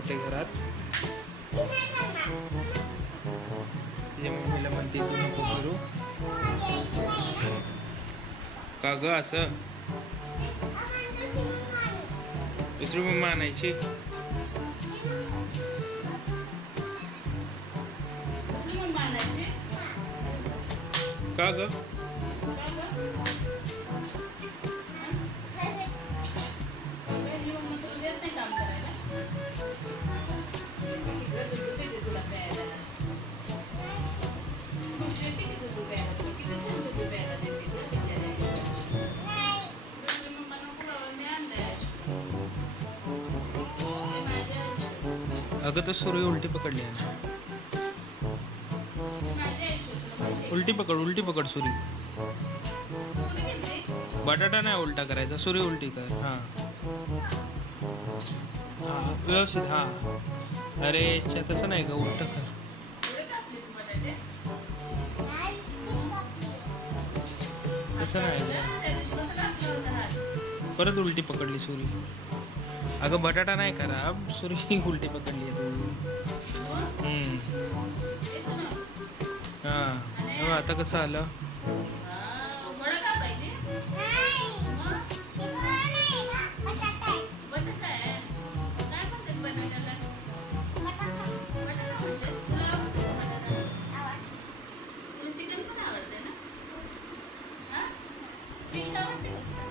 करते घरात. तिच्या मम्मीला म्हणते तू नको करू का ग असं. दुसरी मम्मा आणायची. का ग अगं तो सुरी उलटी पकडली आहे ना. उलटी पकड सुरी. बटाटा नाही उलटा करायचा, सुरी उलटी कर. हां हां व्यवस्थित. हां अरे अच्छा तसं नाही का, उलट कर. तसं नाही का, परत उलटी पकडली सुरी. अगं बटाटा नाही खराब, सुरी उलटी पकडली आहे तू. हां आता कसं आलं. चिकन पण आवडते ना. फिश आवडते का तुला?